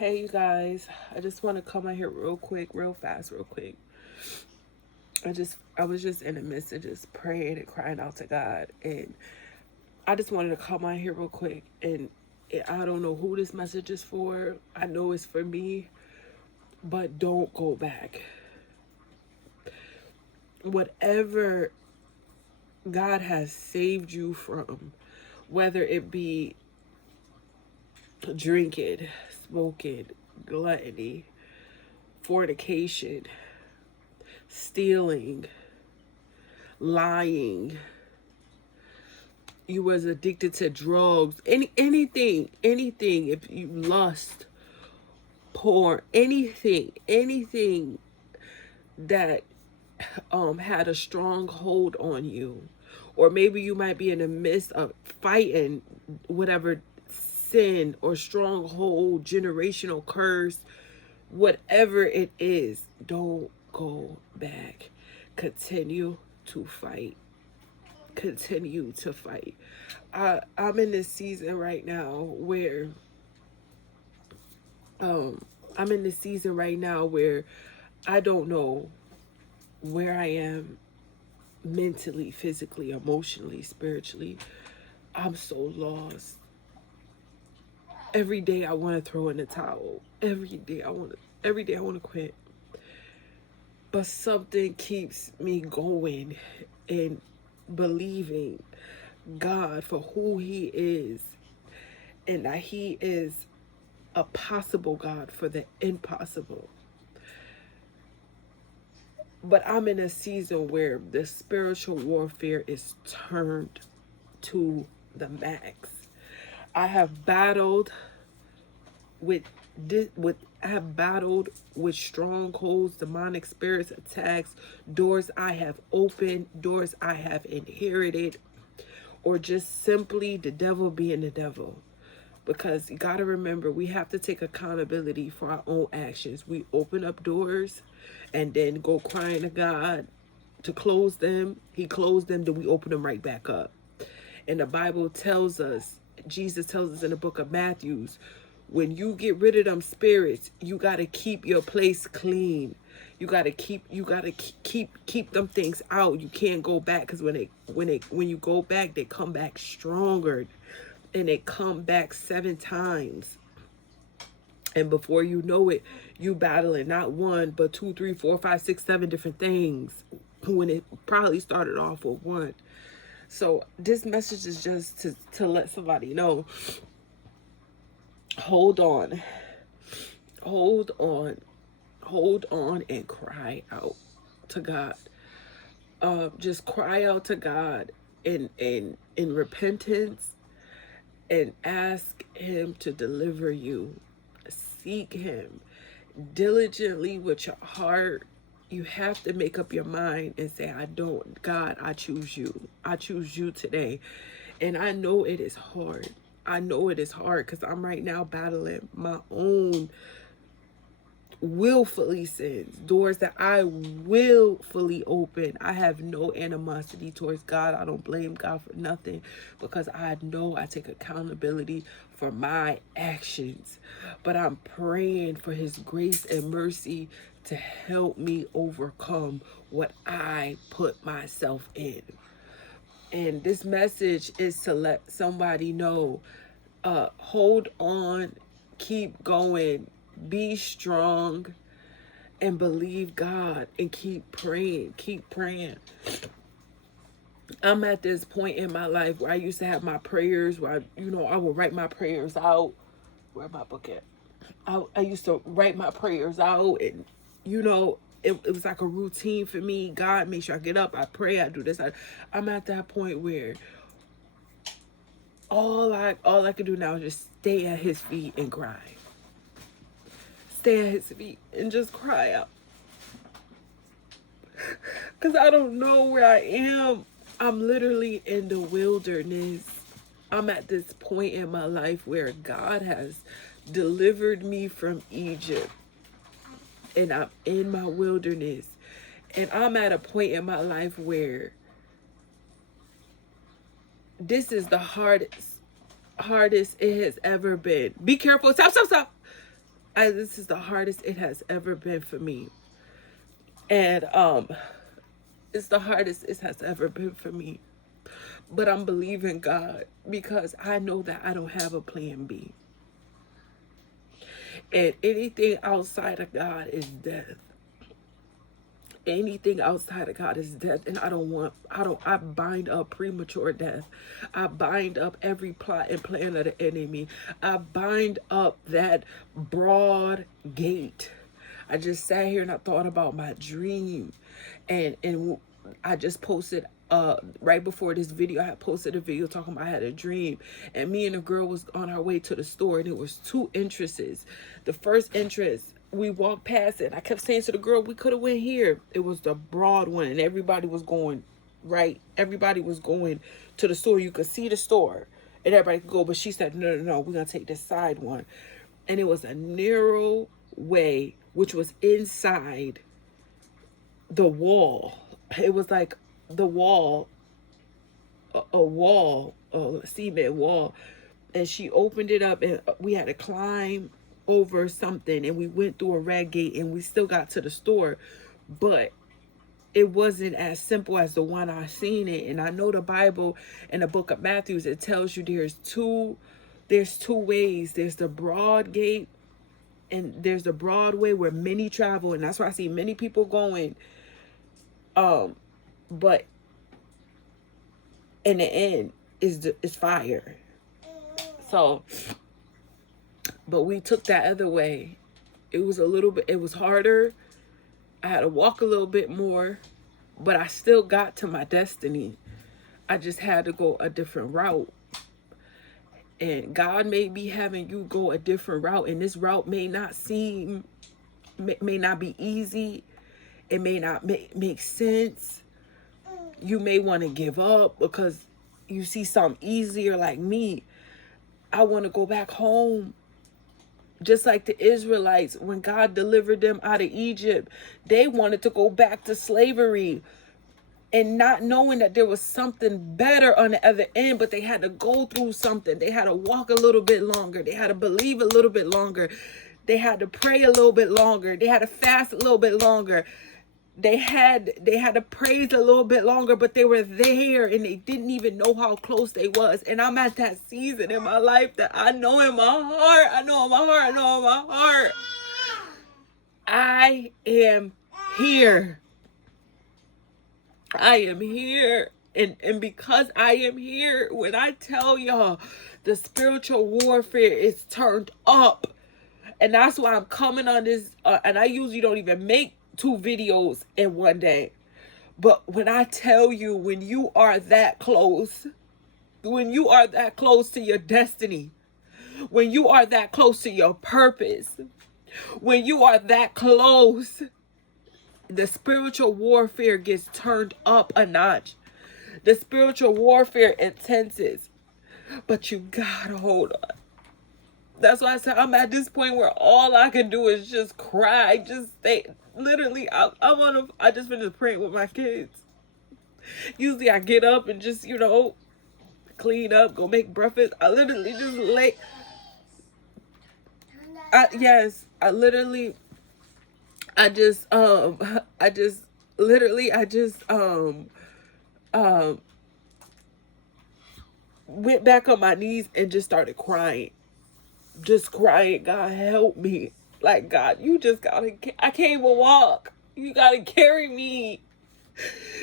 Hey, you guys. I just want to come on here real quick, real fast, real quick. I was just in the midst of just praying and crying out to God. And I just wanted to come on here real quick. And I don't know who this message is for. I know it's for me, but don't go back. Whatever God has saved you from, whether it be drinking, smoking, gluttony, fornication, stealing, lying, you was addicted to drugs, anything, if you lust, porn, anything that had a strong hold on you, or maybe you might be in the midst of fighting whatever sin or stronghold, generational curse, whatever it is, don't go back. Continue to fight. Continue to fight. I'm in this season right now where I'm in this season right now where I don't know where I am mentally, physically, emotionally, spiritually. I'm so lost. Every day I want to throw in the towel. Every day I want to quit. But something keeps me going and believing God for who He is, and that He is a possible God for the impossible. But I'm in a season where the spiritual warfare is turned to the max. I have battled with I have battled with strongholds, demonic spirits, attacks, doors I have opened, doors I have inherited, or just simply the devil being the devil. Because you got to remember, we have to take accountability for our own actions. We open up doors and then go crying to God to close them. He closed them, then we open them right back up. And the Bible tells us, Jesus tells us in the book of Matthew, when you get rid of them spirits, you got to keep your place clean. You got to keep them things out. You can't go back, because when you go back, they come back stronger, and they come back 7 times. And before you know it, you battling not one, but 2, 3, 4, 5, 6, 7 different things, when it probably started off with one. So this message is just to let somebody know, hold on, hold on, hold on, and cry out to God. Just cry out to God in repentance, and ask Him to deliver you. Seek Him diligently with your heart. You have to make up your mind and say, God, I choose you. I choose you today. And I know it is hard. I know it is hard, because I'm right now battling my own willfully sins, doors that I willfully open. I have no animosity towards God. I don't blame God for nothing, because I know I take accountability for my actions. But I'm praying for His grace and mercy to help me overcome what I put myself in. And this message is to let somebody know, hold on, keep going, be strong, and believe God, and keep praying, keep praying. I'm at this point in my life where I used to have my prayers, where I would write my prayers out. Where my book at? I used to write my prayers out, and it was like a routine for me. God, make sure I get up, I pray, I do this. I'm at that point where all I can do now is just stay at His feet and cry. Stay at His feet and just cry out. Because I don't know where I am. I'm literally in the wilderness. I'm at this point in my life where God has delivered me from Egypt, and I'm in my wilderness. And I'm at a point in my life where this is the hardest it has ever been. Be careful. Stop. This is the hardest it has ever been for me. And it's the hardest it has ever been for me. But I'm believing God because I know that I don't have a plan B. And anything outside of God is death. Anything outside of God is death. And I bind up premature death. I bind up every plot and plan of the enemy. I bind up that broad gate. I just sat here and I thought about my dream. And I just posted right before this video, I had posted a video talking about I had a dream, and me and a girl was on our way to the store, and it was two entrances. The first entrance, we walked past it. I kept saying to the girl, we could have went here. It was the broad one, and everybody was going right. Everybody was going to the store. You could see the store, and everybody could go. But she said, no, no, no, we're gonna take this side one, and it was a narrow way, which was inside the wall. It was like the wall, a wall, a cement wall, and she opened it up, and we had to climb over something, and we went through a red gate, and we still got to the store, but it wasn't as simple as the one I seen it. And I know the Bible in the book of Matthew, it tells you there's two ways. There's the broad gate, and there's the broad way where many travel, and that's why I see many people going. But in the end is fire. So, but we took that other way. It was harder. I had to walk a little bit more, but I still got to my destiny. I just had to go a different route. And God may be having you go a different route, and this route may not be easy. It may not make sense. You may want to give up because you see something easier. Like me, I want to go back home. Just like the Israelites, when God delivered them out of Egypt, they wanted to go back to slavery, and not knowing that there was something better on the other end, but they had to go through something. They had to walk a little bit longer. They had to believe a little bit longer. They had to pray a little bit longer. They had to fast a little bit longer. They had to praise a little bit longer, but they were there and they didn't even know how close they was. And I'm at that season in my life that I know in my heart, I am here. I am here. And because I am here, when I tell y'all the spiritual warfare is turned up, and that's why I'm coming on this, and I usually don't even make 2 videos in one day. But when I tell you, when you are that close to your destiny, when you are that close to your purpose, when you are that close, the spiritual warfare gets turned up a notch. The spiritual warfare intenses, but you gotta hold on. That's why I said I'm at this point where all I can do is just cry, just stay. Literally, I just finished praying with my kids. Usually I get up and just, clean up, go make breakfast. I literally just lay. I went back on my knees and just started crying. Just crying, God help me. Like, God, I can't even walk. You gotta carry me.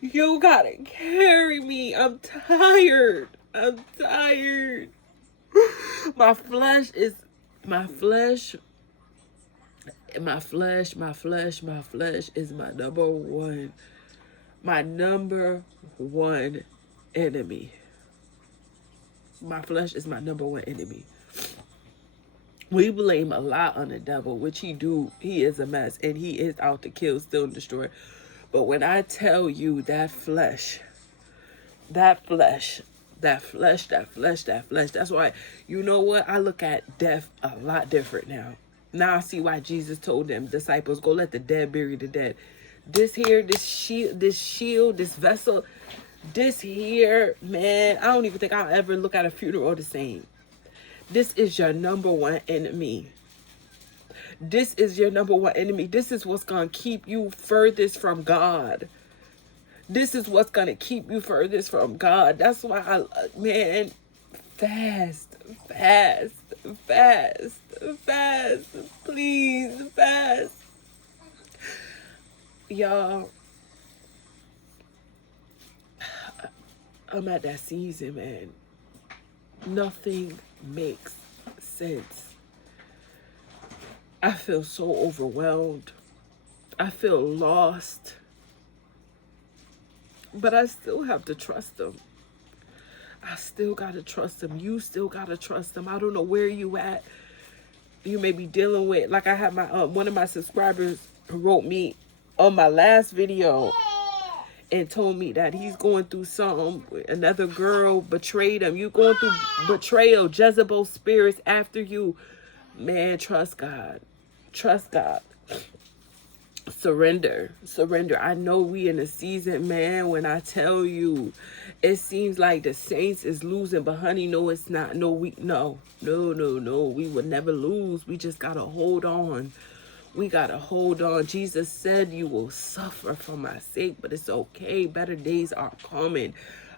You gotta carry me. I'm tired. My flesh is my number one enemy. My flesh is my number one enemy. We blame a lot on the devil, which he is a mess, and he is out to kill, steal, and destroy. But when I tell you that flesh, that's why, you know what? I look at death a lot different now. Now I see why Jesus told them disciples, go let the dead bury the dead. This shield, this vessel, this here, man, I don't even think I'll ever look at a funeral the same. This is your number one enemy. This is your number one enemy. This is what's going to keep you furthest from God. This is what's going to keep you furthest from God. That's why man, fast, fast, fast, fast. Please, fast. Y'all, I'm at that season, man. Nothing makes sense. I feel so overwhelmed. I feel lost. But I still have to trust him. I still got to trust him. You still got to trust him. I don't know where you at. You may be dealing with, like I had my, one of my subscribers wrote me on my last video and told me that he's going through something. Another girl betrayed him. You going through betrayal, Jezebel spirits after you. Man, trust God. Trust God. Surrender. Surrender. I know we in a season, man, when I tell you, it seems like the saints is losing, but honey, no, it's not. No, we would never lose. We just gotta hold on. We gotta hold on. Jesus said you will suffer for my sake, but it's okay. Better days are coming.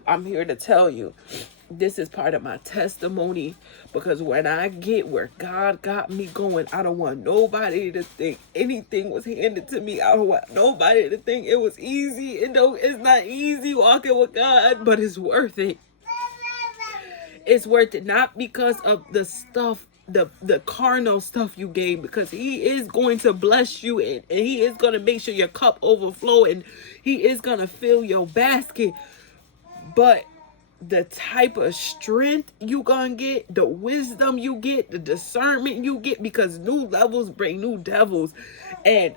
I'm here to tell you, this is part of my testimony, because when I get where God got me going, I don't want nobody to think anything was handed to me. I don't want nobody to think it was easy. It's not easy walking with God, but it's worth it. It's worth it, not because of the stuff, the carnal stuff you gave, because he is going to bless you, and he is going to make sure your cup overflow, and he is going to fill your basket. But the type of strength you gonna get, the wisdom you get, the discernment you get, because new levels bring new devils. And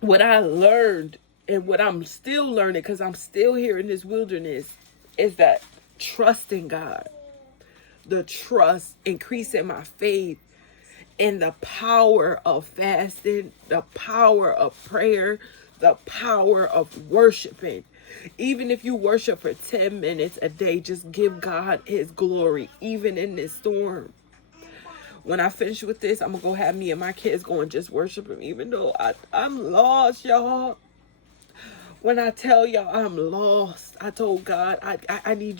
what I learned, and what I'm still learning, because I'm still here in this wilderness, is that trusting God, the trust, increasing my faith, and the power of fasting, the power of prayer, the power of worshiping. Even if you worship for 10 minutes a day, just give God his glory, even in this storm. When I finish with this, I'm going to go have me and my kids go and just worship him, even though I'm lost, y'all. When I tell y'all I'm lost, I told God, I need